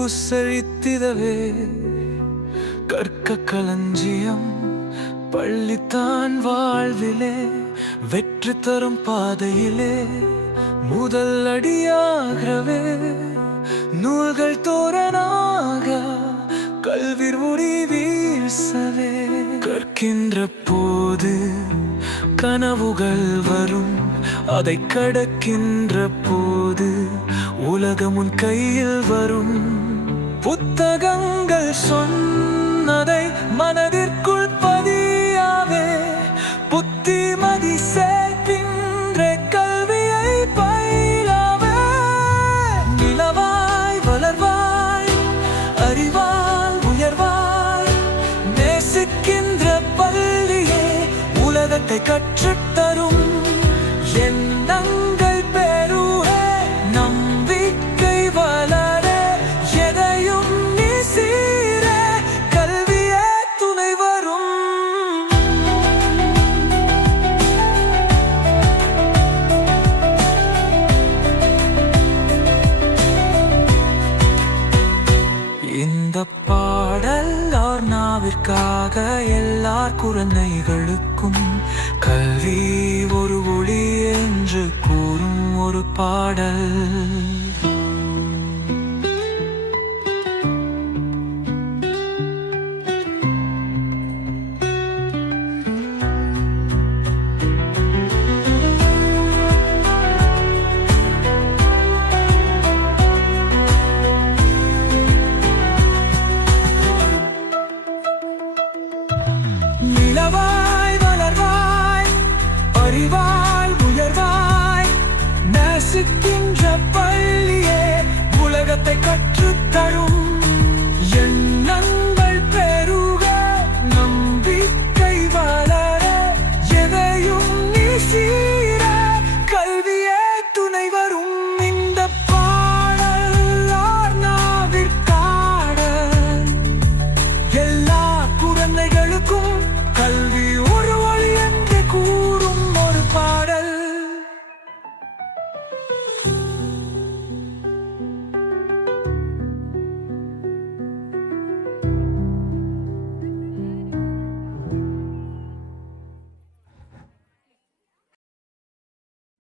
அறிவு செழித்திடவே கற்க களஞ்சியம் பள்ளித்தான் வாழ்விலே வெற்றி தரும் பாதையிலே முதல் அடியாகவே நூல்கள் தோரணாக கல்வி ஒளி வீசவே கற்கின்ற போது கனவுகள் வரும் அதை கடக்கின்ற போது உலகம் உன் கையில் வரும் புத்தகங்கள் சொன்னதை மனதிற்குள் பதியாவே புத்திமதி சேர்க்கின்ற கல்வியை பயிலாவே நிலவாய் வளர்வாய் அறிவால் உயர்வாய் நேசிக்கின்ற பள்ளியே உலகத்தை கற்றுத்தரும் எண்ணங்கள் பெருவே நம்பிக்கை வளர எதையும் நீ சீர கல்வியே துணை வரும். இந்த பாடல் ஓர் நாவிற்காக எல்லார் குழந்தைகளுக்கும் கல்வி ஒரு ஒளி என்று கூறும் ஒரு பாடல். நிலவாய் வளர்வாய் அறிவாய் உயர்வாய் நேசிக்க